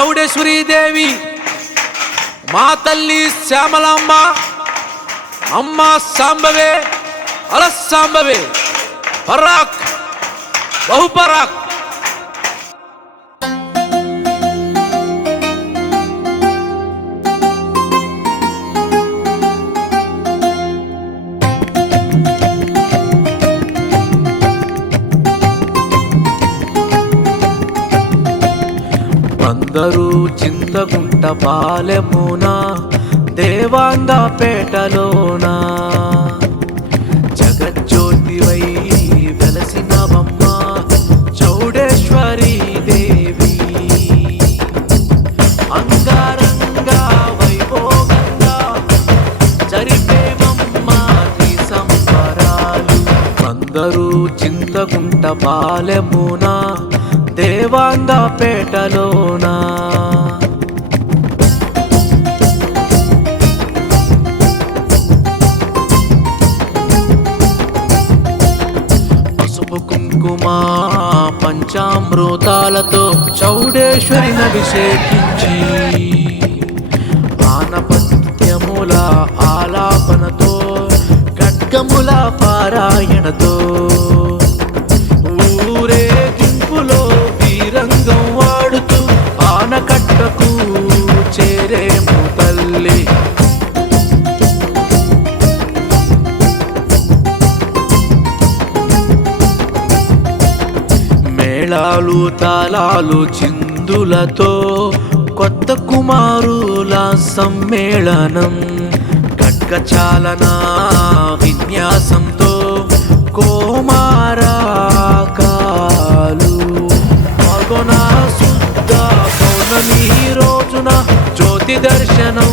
చౌడేశ్వరీదేవి మా తల్లి శ్యామలమ్మ అమ్మ సాంబవే అలస్సాంబవే పరాక్ బహుపరాక్. అందరూ చింతగుంట పాలెమున దేవాంగపేటలోన జగజ్యోతివై వెలసినవమ్మ చౌడేశ్వరి దేవి. అంగారంగ వైభోగంగా జరిపేమమ్మ నీ సంబరాలు అందరూ చింతకుంట పాలెమున దేవాంగపేటలోనా. పసుపు కుంకుమ పంచామృతాలతో చౌడేశ్వరిని అభిషేకించి ఆనపత్యముల ఆలాపనతో ఖడ్గముల పారాయణతో మేళాలు తాళాలు చిందులతో కొత్త కుమారుల సమ్మేళనం. ఖడ్గచాలన విన్యాసంతో కోమారాకాలు. పగొన శుద్ధ పౌర్ణమి రోజున జ్యోతి దర్శనం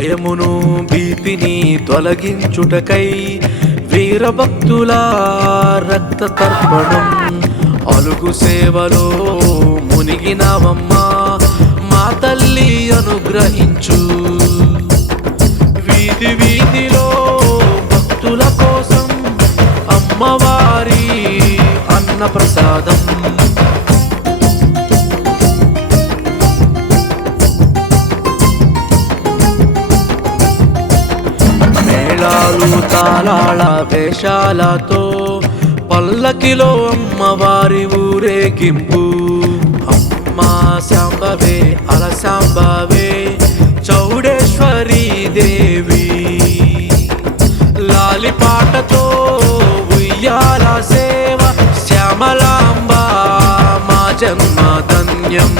భయమును భీతిని తొలగించుటకై వీరభక్తుల రక్త తర్పణం. అలుగు సేవలో మునిగినవమ్మ మా తల్లి అనుగ్రహించు. వీధి వీధిలో భక్తుల కోసం అమ్మవారి అన్న ప్రసాదం అమ్మవారు తాళాళ వేషాలతో పల్లకిలో అమ్మవారి ఊరేగింపు. అమ్మా శాంబవే అలశాంబవే చౌడేశ్వరి దేవి. లాలిపాటతో ఉయ్యాల సేవ శ్యామలాంబ మా జన్మ ధన్యం.